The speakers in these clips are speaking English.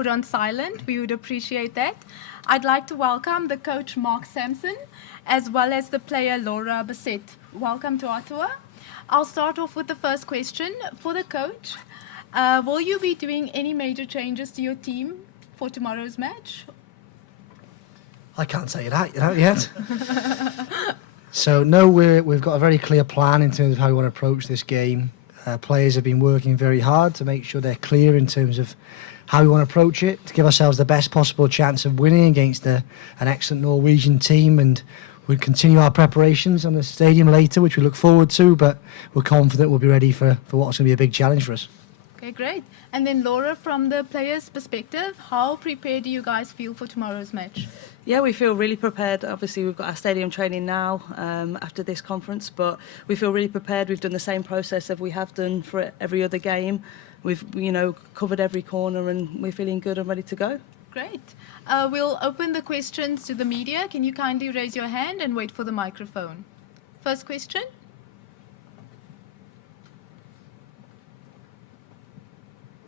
put on silent. We would appreciate that. I'd like to welcome the coach, Mark Sampson, as well as the player, Laura Bassett. Welcome to Ottawa. I'll start off with the first question. For the coach, will you be doing any major changes to your team for tomorrow's match? I can't tell you that yet. So, no, we've got a very clear plan in terms of how we want to approach this game. Players have been working very hard to make sure they're clear in terms of how we want to approach it, to give ourselves the best possible chance of winning against an excellent Norwegian team. And we'll continue our preparations on the stadium later, which we look forward to, but we're confident we'll be ready for what's going to be a big challenge for us. Okay, great. And then Laura, from the players' perspective, how prepared do you guys feel for tomorrow's match? Yeah, we feel really prepared. Obviously, we've got our stadium training now after this conference, but we feel really prepared. We've done the same process that we have done for every other game. We've, covered every corner, and we're feeling good and ready to go. Great. We'll open the questions to the media. Can you kindly raise your hand and wait for the microphone? First question.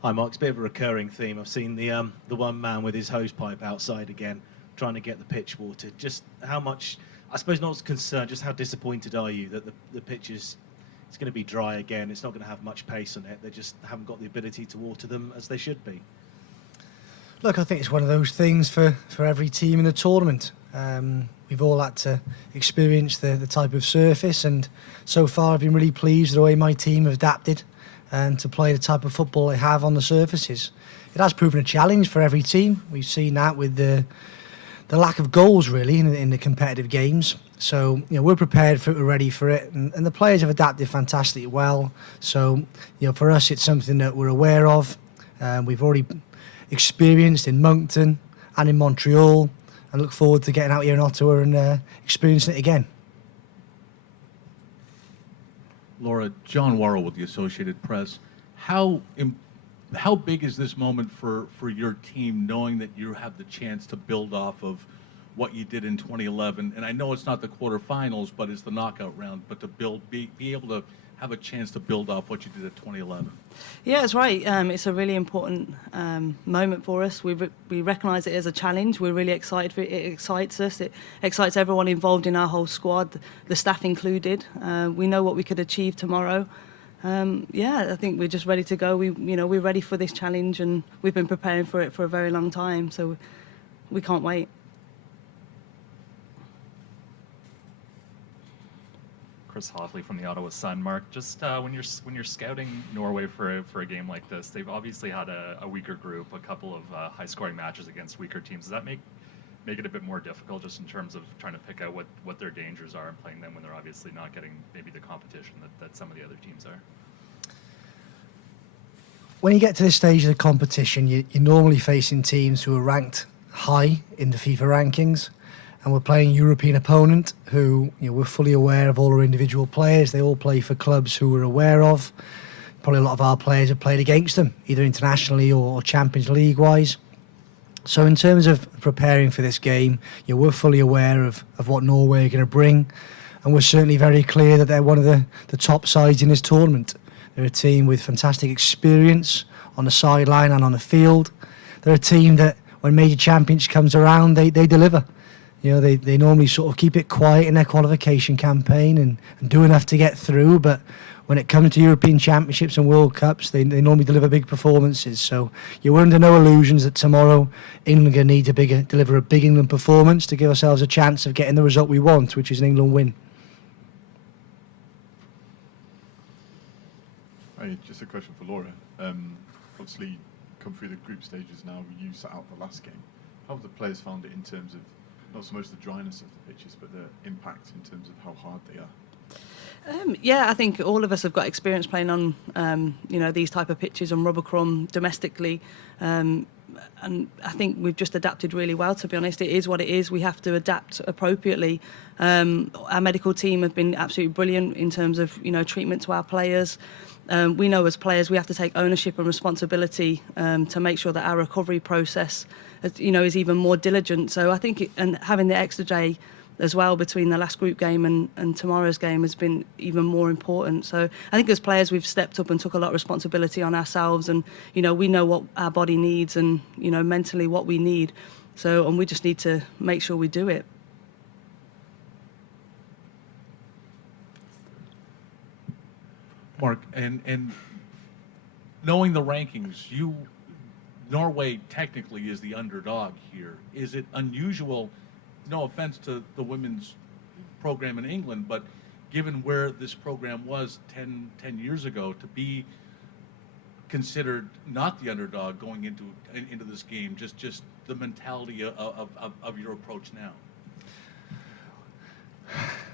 Hi, Mark. It's a bit of a recurring theme. I've seen the one man with his hose pipe outside again, trying to get the pitch watered. Just how much, I suppose not as concerned, just how disappointed are you that the pitch it's going to be dry again, it's not going to have much pace on it, they just haven't got the ability to water them as they should be? Look, I think it's one of those things for every team in the tournament. We've all had to experience the type of surface, and so far I've been really pleased with the way my team have adapted and to play the type of football they have on the surfaces. It has proven a challenge for every team. We've seen that with the lack of goals, really, in the competitive games. So, we're prepared for it, we're ready for it, and the players have adapted fantastically well. So, for us, it's something that we're aware of. We've already experienced in Moncton and in Montreal, and look forward to getting out here in Ottawa and experiencing it again. Laura, John Worrell with the Associated Press. How big is this moment for your team, knowing that you have the chance to build off of what you did in 2011? And I know it's not the quarterfinals, but it's the knockout round. But to be able to have a chance to build off what you did at 2011. Yeah, that's right. It's a really important moment for us. We recognise it as a challenge. We're really excited for it. It excites us. It excites everyone involved in our whole squad, the staff included. We know what we could achieve tomorrow. I think we're just ready to go. We're ready for this challenge, and we've been preparing for it for a very long time. So we can't wait. Chris Hoffley from the Ottawa Sun. Mark, just when you're scouting Norway for a game like this, they've obviously had a weaker group, a couple of high-scoring matches against weaker teams. Does that make it a bit more difficult, just in terms of trying to pick out what their dangers are and playing them when they're obviously not getting maybe the competition that some of the other teams are? When you get to this stage of the competition, you're normally facing teams who are ranked high in the FIFA rankings. And we're playing a European opponent who, we're fully aware of all our individual players. They all play for clubs who we're aware of. Probably a lot of our players have played against them, either internationally or Champions League-wise. So in terms of preparing for this game, we're fully aware of what Norway are going to bring. And we're certainly very clear that they're one of the top sides in this tournament. They're a team with fantastic experience on the sideline and on the field. They're a team that, when major champions comes around, they deliver. They normally sort of keep it quiet in their qualification campaign and do enough to get through, but when it comes to European Championships and World Cups, they normally deliver big performances. So you're under no illusions that tomorrow England are going to need to deliver a big England performance to give ourselves a chance of getting the result we want, which is an England win. Hi, just a question for Laura. Obviously, come through the group stages now, you sat out the last game. How have the players found it in terms of not so much the dryness of the pitches, but the impact in terms of how hard they are? I think all of us have got experience playing on, these type of pitches and rubber crumb domestically. And I think we've just adapted really well, to be honest. It is what it is. We have to adapt appropriately. Our medical team have been absolutely brilliant in terms of, treatment to our players. We know as players we have to take ownership and responsibility to make sure that our recovery process, is even more diligent. So I think, and having the extra day as well between the last group game and tomorrow's game has been even more important. So I think as players we've stepped up and took a lot of responsibility on ourselves, and we know what our body needs and mentally what we need. So, and we just need to make sure we do it. Mark, and knowing the rankings, Norway technically is the underdog here. Is it unusual, no offense to the women's program in England, but given where this program was 10 years ago, to be considered not the underdog going into this game, just the mentality of your approach now?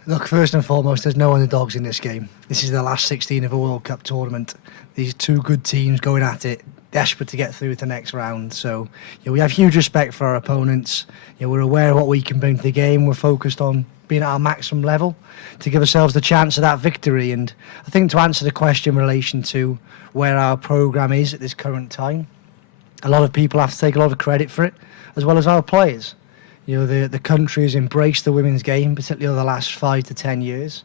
Look, first and foremost, there's no underdogs in this game. This is the last 16 of a World Cup tournament. These two good teams going at it, desperate to get through to the next round. So we have huge respect for our opponents. We're aware of what we can bring to the game. We're focused on being at our maximum level to give ourselves the chance of that victory. And I think to answer the question in relation to where our programme is at this current time, a lot of people have to take a lot of credit for it, as well as our players. The country has embraced the women's game, particularly over the last 5 to 10 years.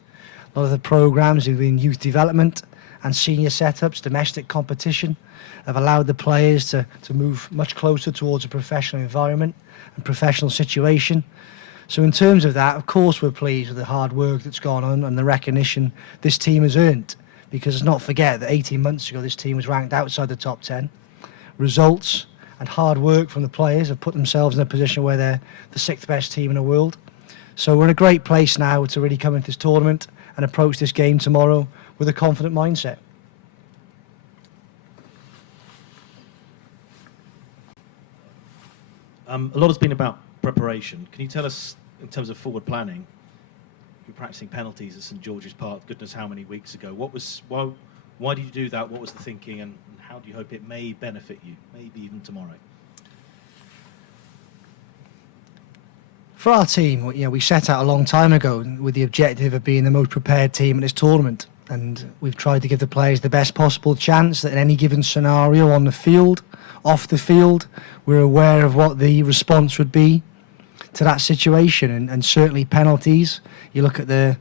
A lot of the programmes within youth development and senior setups, domestic competition, have allowed the players to move much closer towards a professional environment and professional situation. So in terms of that, of course, we're pleased with the hard work that's gone on and the recognition this team has earned. Because let's not forget that 18 months ago, this team was ranked outside the top 10. Results and hard work from the players have put themselves in a position where they're the 6th best team in the world. So we're in a great place now to really come into this tournament and approach this game tomorrow with a confident mindset. A lot has been about preparation. Can you tell us, in terms of forward planning, you're practicing penalties at St George's Park, goodness how many weeks ago. Why did you do that? What was the thinking, and how do you hope it may benefit you, maybe even tomorrow? For our team, we set out a long time ago with the objective of being the most prepared team in this tournament. And we've tried to give the players the best possible chance that in any given scenario on the field, off the field, we're aware of what the response would be to that situation. And certainly penalties, you look at the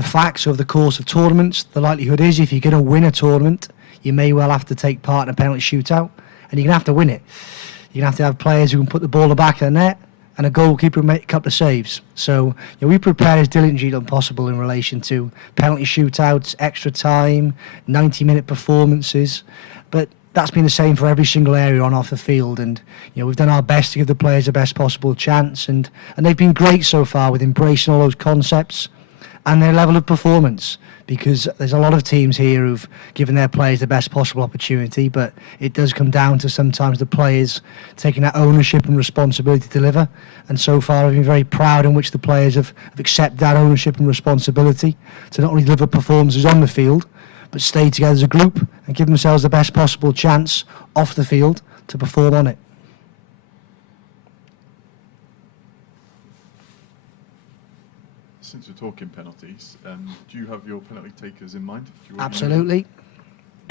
facts of the course of tournaments, the likelihood is if you're going to win a tournament, you may well have to take part in a penalty shootout, and you're going to have to win it. You're going to have players who can put the ball in the back of the net, and a goalkeeper make a couple of saves. So we prepare as diligently as possible in relation to penalty shootouts, extra time, 90-minute performances. But that's been the same for every single area on off the field. And we've done our best to give the players the best possible chance. And they've been great so far with embracing all those concepts and their level of performance. Because there's a lot of teams here who've given their players the best possible opportunity, but it does come down to sometimes the players taking that ownership and responsibility to deliver. And so far, I've been very proud in which the players have accepted that ownership and responsibility to not only deliver performances on the field, but stay together as a group and give themselves the best possible chance off the field to perform on it. Since we're talking penalties, do you have your penalty takers in mind? Absolutely.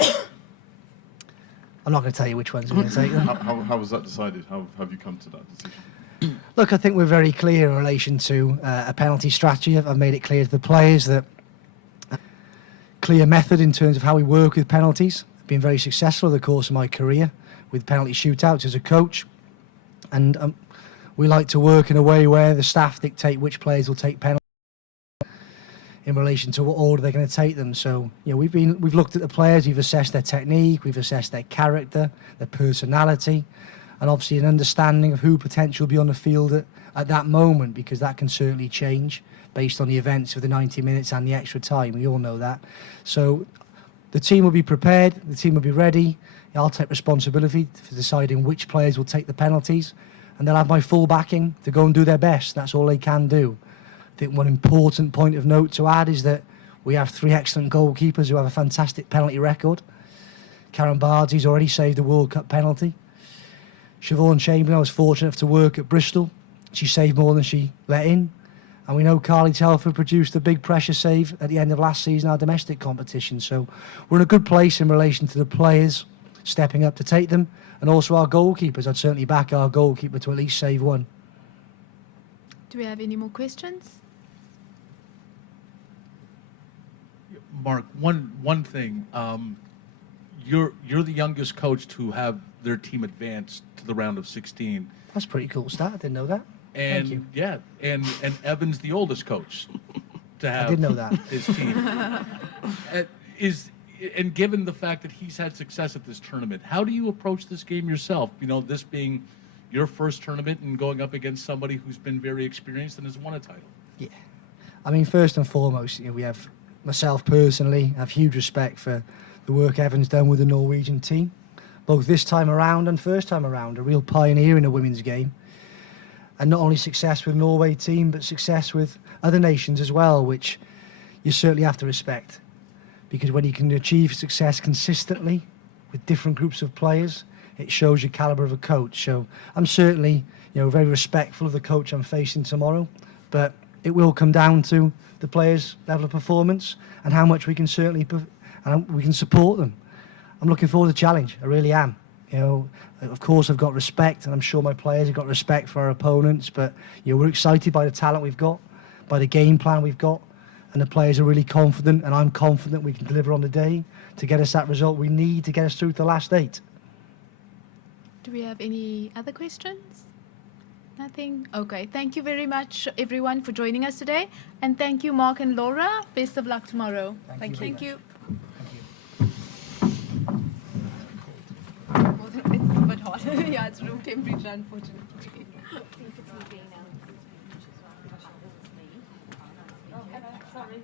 I'm not going to tell you which ones we're going to take them. How was that decided? How have you come to that decision? Look, I think we're very clear in relation to a penalty strategy. I've made it clear to the players that clear method in terms of how we work with penalties. I've been very successful over the course of my career with penalty shootouts as a coach. And we like to work in a way where the staff dictate which players will take penalties in relation to what order they're going to take them. So we've looked at the players, we've assessed their technique, we've assessed their character, their personality, and obviously an understanding of who potentially will be on the field at that moment, because that can certainly change based on the events of the 90 minutes and the extra time. We all know that. So the team will be prepared, the team will be ready. I'll take responsibility for deciding which players will take the penalties, and they'll have my full backing to go and do their best. That's all they can do. I think one important point of note to add is that we have 3 excellent goalkeepers who have a fantastic penalty record. Karen Bardsley's already saved a World Cup penalty. Siobhan Chamberlain, I was fortunate enough to work at Bristol. She saved more than she let in. And we know Carly Telford produced a big pressure save at the end of last season, our domestic competition. So we're in a good place in relation to the players stepping up to take them, and also our goalkeepers. I'd certainly back our goalkeeper to at least save one. Do we have any more questions? Mark, one thing. You're the youngest coach to have their team advance to the round of 16. That's a pretty cool stat. I didn't know that. And Thank you. yeah, and Evan's the oldest coach to have did know that. his team. And given the fact that he's had success at this tournament, how do you approach this game yourself? You know, this being your first tournament and going up against somebody who's been very experienced and has won a title. Yeah. I mean, first and foremost, we have myself personally, I have huge respect for the work Evan's done with the Norwegian team, both this time around and first time around, a real pioneer in the women's game. And not only success with Norway team, but success with other nations as well, which you certainly have to respect. Because when you can achieve success consistently with different groups of players, it shows your caliber of a coach. So I'm certainly, very respectful of the coach I'm facing tomorrow, but it will come down to the players' level of performance and how much we can we can support them. I'm looking forward to the challenge. I really am. Of course, I've got respect, and I'm sure my players have got respect for our opponents. But we're excited by the talent we've got, by the game plan we've got, and the players are really confident. And I'm confident we can deliver on the day to get us that result we need to get us through to the last 8. Do we have any other questions? Nothing? Okay. Thank you very much, everyone, for joining us today. And thank you, Mark and Laura. Best of luck tomorrow. Thank you. Thank you. Thank you. It's a bit hot. Yeah, it's room temperature, unfortunately. Sorry.